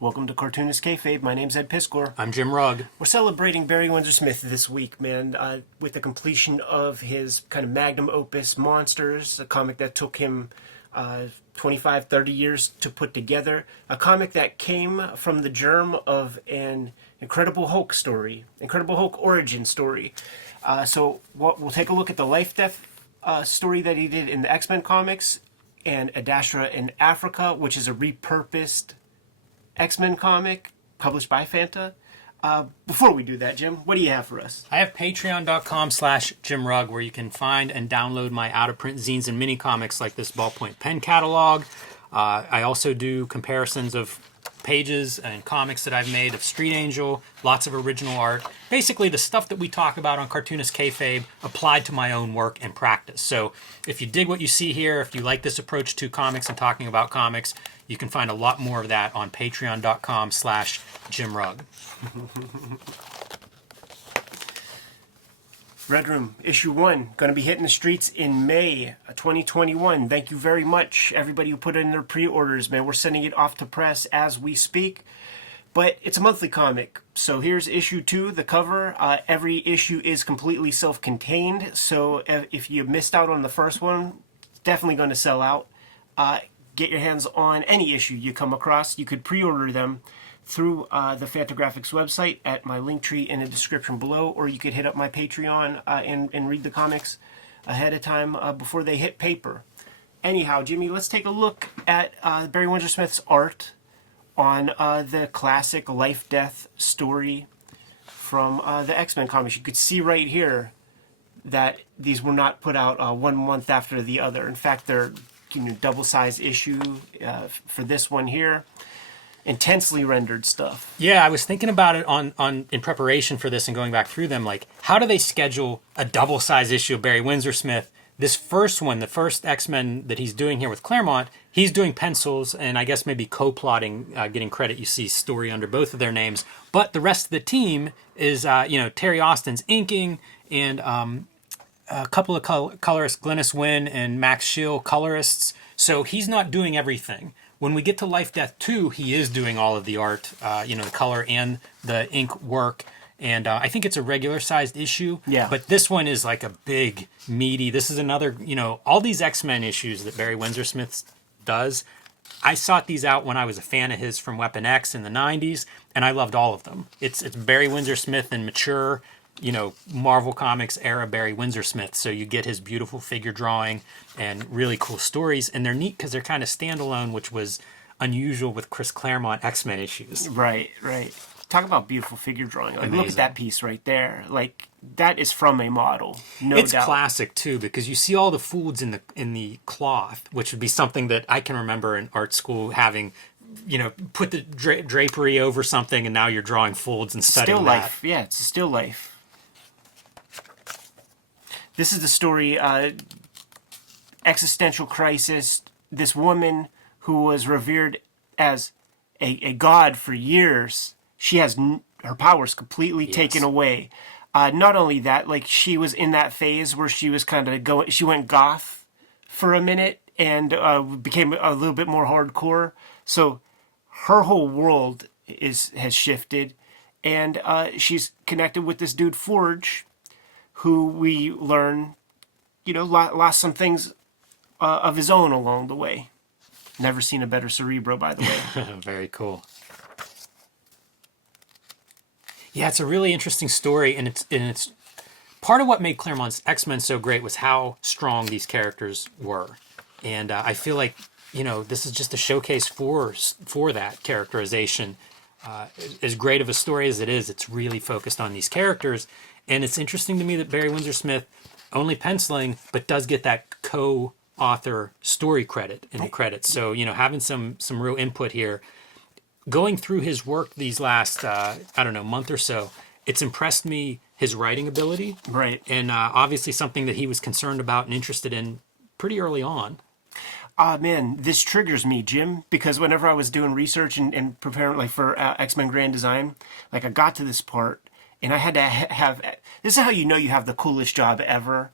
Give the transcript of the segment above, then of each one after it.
Welcome to Cartoonist Kayfabe. My name's Ed Piskor. I'm Jim Rugg. We're celebrating Barry Windsor Smith this week, man, with the completion of his kind of magnum opus, Monsters, a comic that took him 25, 30 years to put together. A comic that came from the germ of an Incredible Hulk story, Incredible Hulk origin story. So we'll take a look at the Lifedeath story that he did in the X-Men comics, and Adastra in Africa, which is a repurposed X-Men comic published by Fanta. Before we do that, Jim, what do you have for us? I have patreon.com/Jim Rugg, where you can find and download my out-of-print zines and mini comics like this ballpoint pen catalog. I also do comparisons of pages and comics that I've made of Street Angel, lots of original art. Basically, the stuff that we talk about on Cartoonist Kayfabe applied to my own work and practice. So if you dig what you see here, if you like this approach to comics and talking about comics, you can find a lot more of that on patreon.com/Jim Rugg. Red Room, issue 1, going to be hitting the streets in May 2021. Thank you very much, everybody who put in their pre-orders, man. We're sending it off to press as we speak. But it's a monthly comic. So here's issue 2, the cover. Every issue is completely self-contained. So if you missed out on the first one, it's definitely going to sell out. Get your hands on any issue you come across. You could pre-order them through the Fantagraphics website at my link tree in the description below, or you could hit up my Patreon and read the comics ahead of time before they hit paper. Anyhow, Jimmy, let's take a look at Barry Windsor Smith's art on the classic Lifedeath story from the X-Men comics. You could see right here that these were not put out 1 month after the other. In fact, they're double-sized issue for this one here. Intensely rendered stuff. Yeah, I was thinking about it in preparation for this and going back through them. Like, how do they schedule a double-size issue of Barry Windsor Smith? This first one, the first X-Men that he's doing here with Claremont, he's doing pencils and I guess maybe co-plotting, getting credit. You see story under both of their names. But the rest of the team is, Terry Austin's inking and a couple of colorists, Glynis Wynn and Max Schill, colorists. So he's not doing everything. When we get to Lifedeath 2, he is doing all of the art, the color and the ink work. And I think it's a regular-sized issue. Yeah. But this one is like a big, meaty. This is another, all these X-Men issues that Barry Windsor Smith does. I sought these out when I was a fan of his from Weapon X in the 90s, and I loved all of them. It's Barry Windsor Smith in mature, Marvel Comics era Barry Windsor Smith. So you get his beautiful figure drawing and really cool stories. And they're neat because they're kind of standalone, which was unusual with Chris Claremont X-Men issues. Right. Talk about beautiful figure drawing. Like, look at that piece right there. Like, that is from a model, no doubt. It's classic, too, because you see all the folds in the cloth, which would be something that I can remember in art school having, put the drapery over something, and now you're drawing folds and studying still that. Life. Yeah, it's a still life. This is the story, existential crisis. This woman who was revered as a god for years, she has her powers completely taken away. Not only that, like, she was in that phase where she was kind of she went goth for a minute and became a little bit more hardcore. So her whole world has shifted, and she's connected with this dude Forge, who we learn, lost some things of his own along the way. Never seen a better Cerebro, by the way. Very cool. Yeah, it's a really interesting story, and it's part of what made Claremont's X-Men so great was how strong these characters were. And I feel like, this is just a showcase for that characterization. As great of a story as it is, it's really focused on these characters. And it's interesting to me that Barry Windsor Smith only penciling, but does get that co-author story credit in the credits. So, having some real input here. Going through his work these last, month or so, it's impressed me, his writing ability. Right. And obviously something that he was concerned about and interested in pretty early on. Man, this triggers me, Jim, because whenever I was doing research and preparing for X-Men Grand Design, I got to this part, and I had to have... This is how you have the coolest job ever,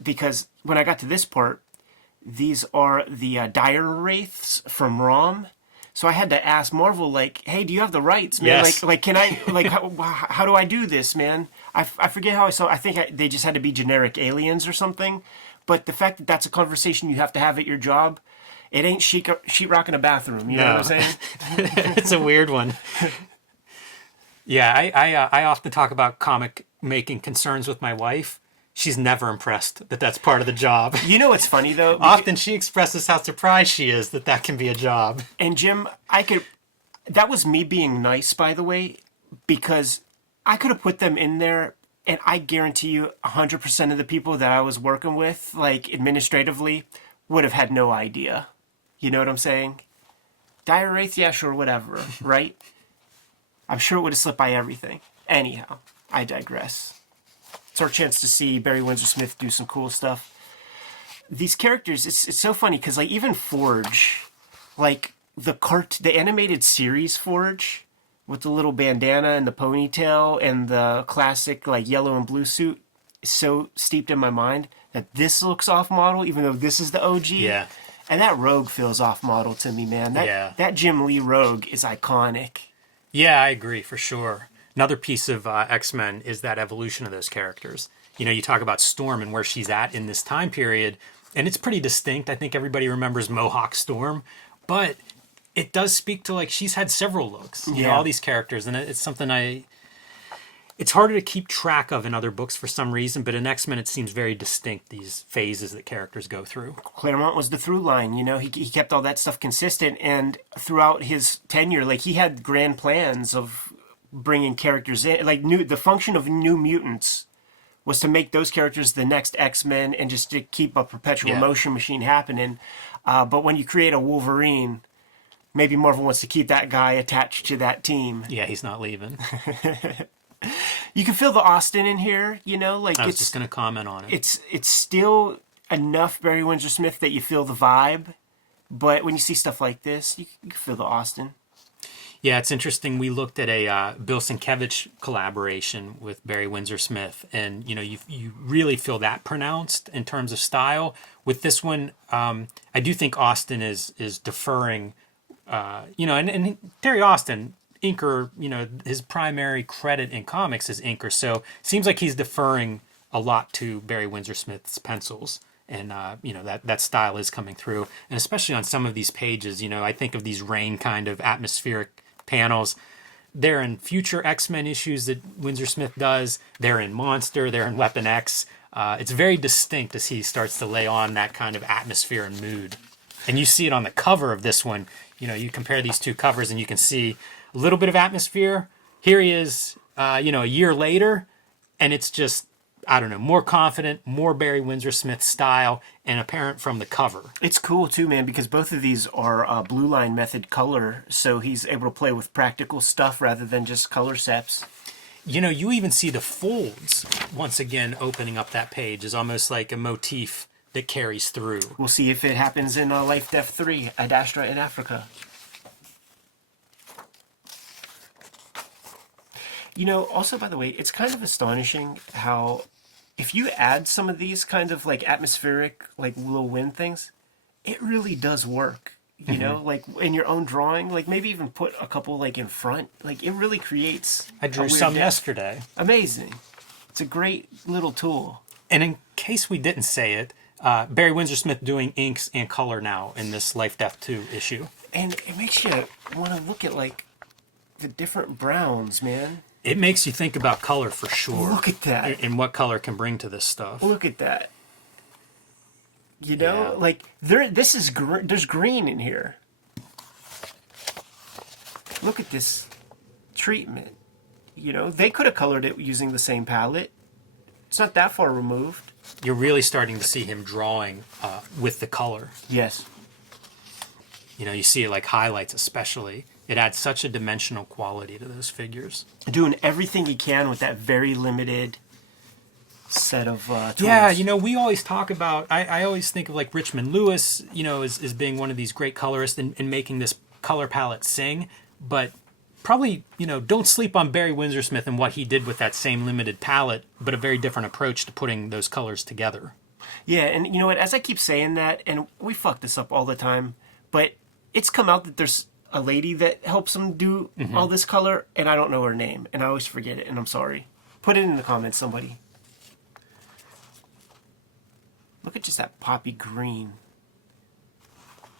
because when I got to this part, these are the dire wraiths from ROM. So I had to ask Marvel, like, hey, do you have the rights, man? Yes. Like, can I, like, how do I do this, man? I forget how I saw, they just had to be generic aliens or something. But the fact that that's a conversation you have to have at your job, it ain't sheetrock in a bathroom. You know what I'm saying? It's a weird one. Yeah, I often talk about comic making concerns with my wife. She's never impressed that that's part of the job. You know what's funny, though? Often she expresses how surprised she is that that can be a job. And Jim, that was me being nice, by the way, because I could have put them in there, and I guarantee you 100% of the people that I was working with, like administratively, would have had no idea. You know what I'm saying? Dire Wraith, yeah, sure, whatever, right? I'm sure it would have slipped by everything. Anyhow, I digress. It's our chance to see Barry Windsor Smith do some cool stuff. These characters, it's so funny because like even Forge, like the animated series Forge with the little bandana and the ponytail and the classic like yellow and blue suit is so steeped in my mind that this looks off model, even though this is the OG. Yeah. And that Rogue feels off model to me, man. That Jim Lee Rogue is iconic. Yeah, I agree for sure. Another piece of X-Men is that evolution of those characters. You know, you talk about Storm and where she's at in this time period, and it's pretty distinct. I think everybody remembers Mohawk Storm, but it does speak to, like, she's had several looks. You know, all these characters, and it's something it's harder to keep track of in other books for some reason, but in X-Men it seems very distinct, these phases that characters go through. Claremont was the through line, you know, he kept all that stuff consistent, and throughout his tenure, like, he had grand plans of bringing characters in, like, the function of New Mutants was to make those characters the next X-Men and just to keep a perpetual motion machine happening. But when you create a Wolverine, maybe Marvel wants to keep that guy attached to that team. Yeah, he's not leaving. You can feel the Austin in here, you know, like I was just going to comment on it. It's still enough Barry Windsor Smith that you feel the vibe, but when you see stuff like this, you can feel the Austin. Yeah, it's interesting. We looked at a Bill Sienkiewicz collaboration with Barry Windsor Smith, and you know, you really feel that pronounced in terms of style. With this one, I do think Austin is deferring. You know, and Terry Austin, inker, you know, his primary credit in comics is inker, so it seems like he's deferring a lot to Barry Windsor Smith's pencils. And, you know, that style is coming through. And especially on some of these pages, you know, I think of these rain kind of atmospheric panels. They're in future X-Men issues that Windsor Smith does. They're in Monster. They're in Weapon X. It's very distinct as he starts to lay on that kind of atmosphere and mood. And you see it on the cover of this one. You know, you compare these two covers and you can see a little bit of atmosphere. Here he is, you know, a year later, and it's just, I don't know, more confident, more Barry Windsor Smith style, and apparent from the cover. It's cool too, man, because both of these are blue line method color, so he's able to play with practical stuff rather than just color seps. You know, you even see the folds, once again, opening up that page is almost like a motif that carries through. We'll see if it happens in Lifedeath 3, Adastra in Africa. You know, also, by the way, it's kind of astonishing how if you add some of these kind of like atmospheric, like little wind things, it really does work. You know, like in your own drawing, like maybe even put a couple like in front. Like it really creates. I drew some yesterday. Amazing. It's a great little tool. And in case we didn't say it, Barry Windsor Smith doing inks and color now in this Lifedeath 2 issue. And it makes you want to look at like the different browns, man. It makes you think about color for sure. Look at that. And what color can bring to this stuff. Look at that. You know, like there's green in here. Look at this treatment. You know, they could have colored it using the same palette. It's not that far removed. You're really starting to see him drawing with the color. Yes. You know, you see it like highlights especially. It adds such a dimensional quality to those figures. Doing everything he can with that very limited set of tools. Yeah, you know, we always talk about, I always think of like Richmond Lewis, you know, as being one of these great colorists and making this color palette sing. But probably, you know, don't sleep on Barry Windsor Smith and what he did with that same limited palette, but a very different approach to putting those colors together. Yeah, and you know what, as I keep saying that, and we fuck this up all the time, but it's come out that there's a lady that helps him do all this color, and I don't know her name, and I always forget it, and I'm sorry. Put it in the comments, somebody. Look at just that poppy green.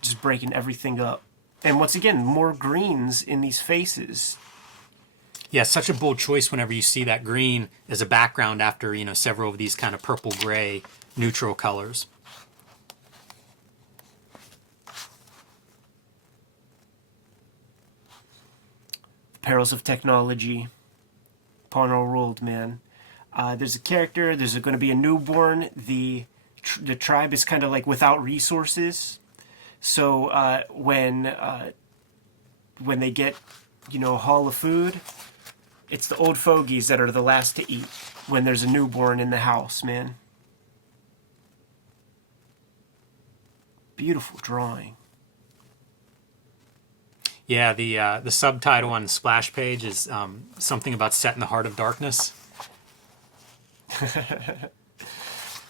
Just breaking everything up. And once again, more greens in these faces. Yeah, such a bold choice whenever you see that green as a background after, you know, several of these kind of purple-gray neutral colors. The perils of technology upon our world, man. There's a character, there's going to be a newborn. The tribe is kind of like without resources. So when they get, you know, a haul of food, it's the old fogies that are the last to eat when there's a newborn in the house, man. Beautiful drawing. Yeah, the subtitle on the splash page is something about set in the heart of darkness.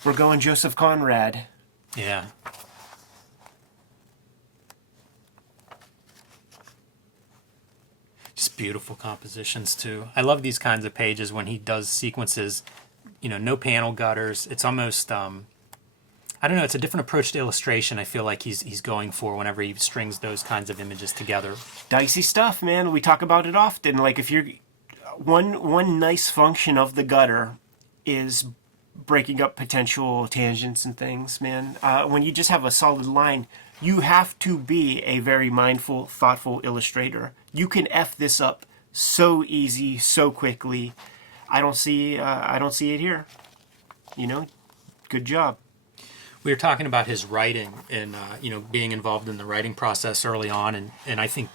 We're going Joseph Conrad. Yeah. Just beautiful compositions too. I love these kinds of pages when he does sequences, you know, no panel gutters. It's almost I don't know, it's a different approach to illustration I feel like he's going for whenever he strings those kinds of images together. Dicey stuff, man. We talk about it often. Like if you're one nice function of the gutter is breaking up potential tangents and things, man. When you just have a solid line, you have to be a very mindful, thoughtful illustrator. You can F this up so easy, so quickly. I don't see it here. You know, good job. We were talking about his writing and you know, being involved in the writing process early on, and I think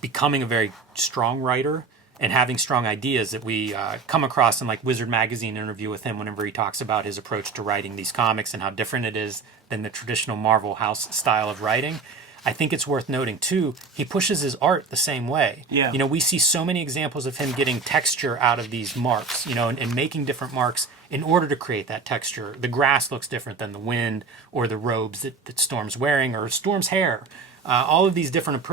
becoming a very strong writer and having strong ideas that we come across in like Wizard Magazine interview with him whenever he talks about his approach to writing these comics and how different it is than the traditional Marvel House style of writing. I think it's worth noting too, he pushes his art the same way. Yeah. You know, we see so many examples of him getting texture out of these marks, you know, and making different marks in order to create that texture. The grass looks different than the wind or the robes that Storm's wearing or Storm's hair. All of these different,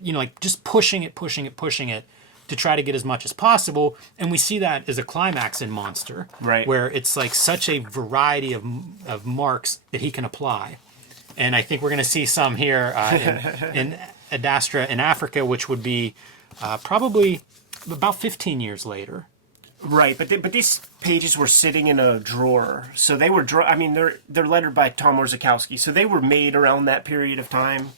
you know, like just pushing it to try to get as much as possible. And we see that as a climax in Monster, right, where it's like such a variety of marks that he can apply. And I think we're going to see some here in Adastra in Africa, which would be probably about 15 years later. Right, but these pages were sitting in a drawer, so they were. I mean, they're lettered by Tom Orzechowski, so they were made around that period of time.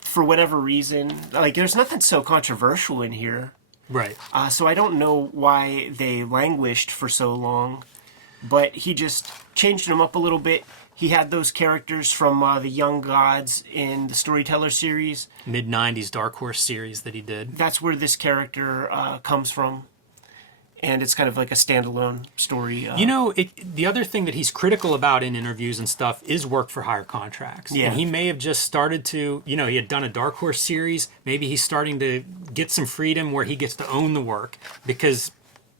For whatever reason, like there's nothing so controversial in here. Right. So I don't know why they languished for so long, but he just changed them up a little bit. He had those characters from the Young Gods in the Storyteller series. Mid-90s Dark Horse series that he did. That's where this character comes from. And it's kind of like a standalone story. You know, the other thing that he's critical about in interviews and stuff is work for hire contracts. Yeah. And he may have just started to, you know, he had done a Dark Horse series. Maybe he's starting to get some freedom where he gets to own the work, because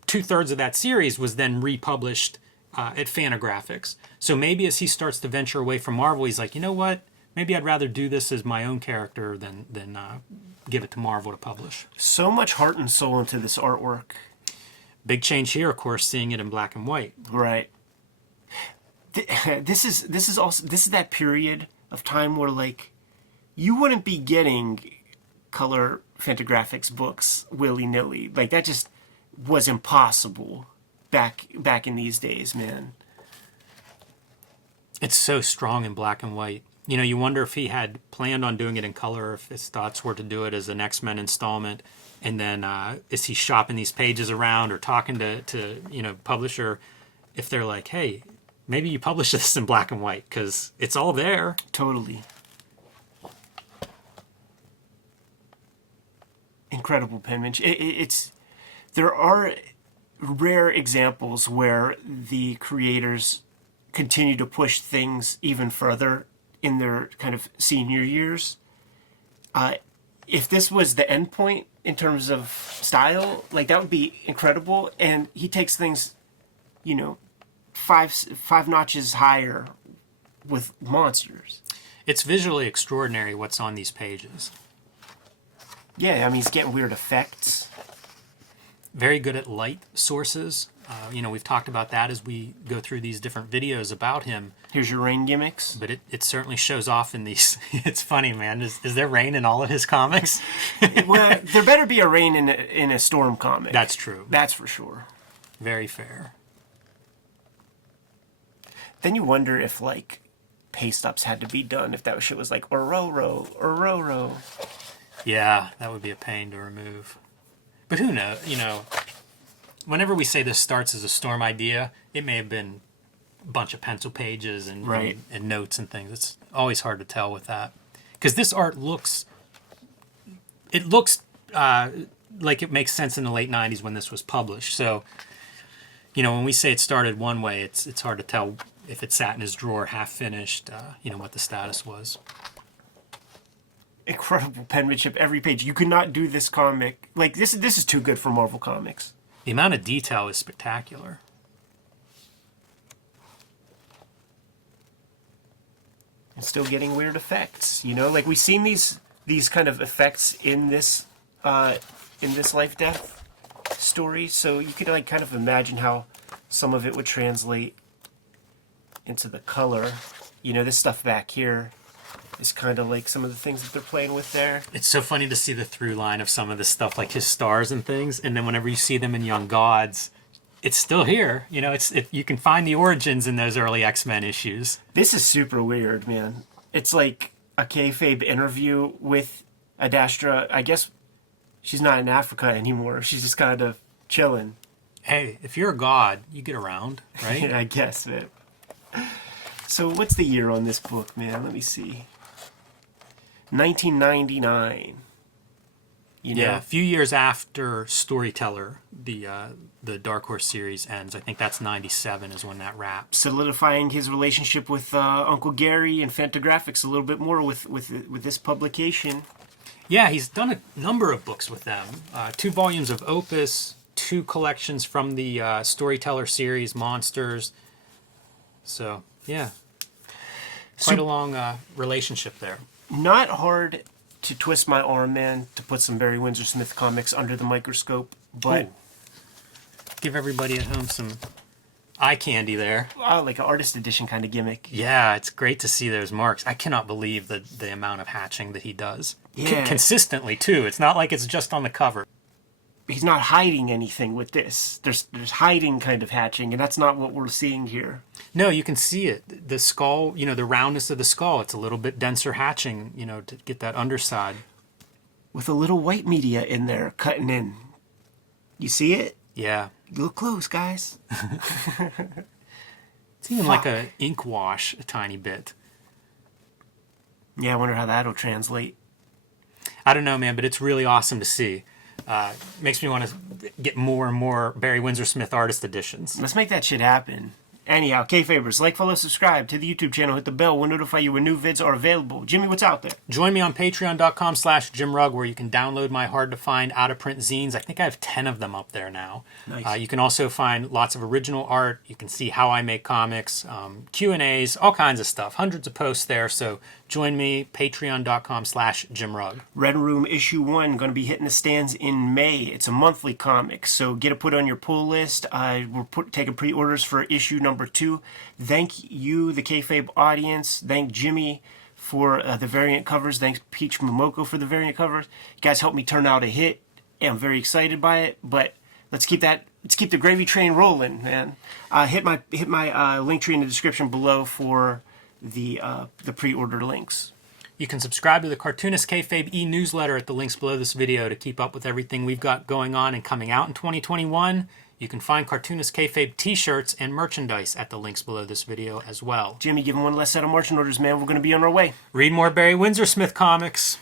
2/3 of that series was then republished at Fantagraphics. So maybe as he starts to venture away from Marvel, he's like, you know what? Maybe I'd rather do this as my own character than give it to Marvel to publish. So much heart and soul into this artwork. Big change here, of course, seeing it in black and white. Right. This is that period of time where like you wouldn't be getting color Fantagraphics books willy-nilly. Like that just was impossible back in these days, man. It's so strong in black and white. You know, you wonder if he had planned on doing it in color, if his thoughts were to do it as an X-Men installment. And then is he shopping these pages around or talking to you know, publisher, if they're like, hey, maybe you publish this in black and white because it's all there. Totally. Incredible penmanship. There are rare examples where the creators continue to push things even further in their kind of senior years. If this was the end point in terms of style, like that would be incredible. And he takes things, you know, five notches higher with monsters. It's visually extraordinary what's on these pages. Yeah, I mean, he's getting weird effects. Very good at light sources. We've talked about that as we go through these different videos about him. Here's your rain gimmicks. But it certainly shows off in these. It's funny, man. Is there rain in all of his comics? Well, there better be a rain in a Storm comic. That's true. That's for sure. Very fair. Then you wonder if, like, paste ups had to be done, if that shit was like, Ororo. Yeah, that would be a pain to remove. But who knows? Whenever we say this starts as a Storm idea, it may have been a bunch of pencil pages and notes and things. It's always hard to tell with that. Because this art looks like it makes sense in the late 90s when this was published. So, when we say it started one way, it's hard to tell if it sat in his drawer half finished, what the status was. Incredible penmanship every page. You could not do this comic. Like, this is too good for Marvel Comics. The amount of detail is spectacular. And still getting weird effects. Like, we've seen these kind of effects in this Life-Death story, so you could, like, kind of imagine how some of it would translate into the color. This stuff back here is kind of like some of the things that they're playing with there. It's so funny to see the through line of some of this stuff, like his stars and things, and then whenever you see them in Young Gods, it's still here. You can find the origins in those early X-Men issues. This is super weird, man. It's like a kayfabe interview with Adastra. I guess she's not in Africa anymore. She's just kind of chilling. Hey, if you're a god, you get around, right? Yeah, I guess, man. So what's the year on this book, man? Let me see. 1999. Yeah, a few years after Storyteller, the Dark Horse series ends. I think that's 97 is when that wraps. Solidifying his relationship with Uncle Gary and Fantagraphics a little bit more with this publication. Yeah, he's done a number of books with them. 2 volumes of Opus, 2 collections from the Storyteller series, Monsters. So, yeah. Quite a long relationship there. Not hard to twist my arm, man, to put some Barry Windsor Smith comics under the microscope, but... Ooh. Give everybody at home some eye candy there. Like an artist edition kind of gimmick. Yeah, it's great to see those marks. I cannot believe the amount of hatching that he does. Yeah. Consistently, too. It's not like it's just on the cover. He's not hiding anything with this. There's hiding kind of hatching, and that's not what we're seeing here. No, you can see it. The skull, the roundness of the skull, it's a little bit denser hatching, to get that underside. With a little white media in there cutting in. You see it? Yeah. Look close, guys. It's even like a ink wash a tiny bit. Yeah, I wonder how that'll translate. I don't know, man, but it's really awesome to see. Makes me want to get more and more Barry Windsor Smith artist editions. Let's make that shit happen. Anyhow, Kayfabers, like, follow, subscribe to the YouTube channel. Hit the bell. We'll notify you when new vids are available. Jimmy, what's out there? Join me on patreon.com/JimRugg, where you can download my hard-to-find, out-of-print zines. I think I have 10 of them up there now. Nice. You can also find lots of original art. You can see how I make comics, Q&As, all kinds of stuff. Hundreds of posts there, so join me, patreon.com/JimRugg. Red Room Issue 1 going to be hitting the stands in May. It's a monthly comic, so get it put on your pull list. We're taking pre-orders for issue number 2. Thank you, the Kayfabe audience. Thank Jimmy for the variant covers. Thanks Peach Momoko for the variant covers. You guys helped me turn out a hit. I'm very excited by it, but let's keep the gravy train rolling, man. Hit my link tree in the description below for the pre-order links. You can subscribe to the Cartoonist Kayfabe e-newsletter at the links below this video to keep up with everything we've got going on and coming out in 2021. You can find Cartoonist Kayfabe t-shirts and merchandise at the links below this video as well. Jimmy, give him one less set of marching orders, man. We're going to be on our way. Read more Barry Windsor Smith comics.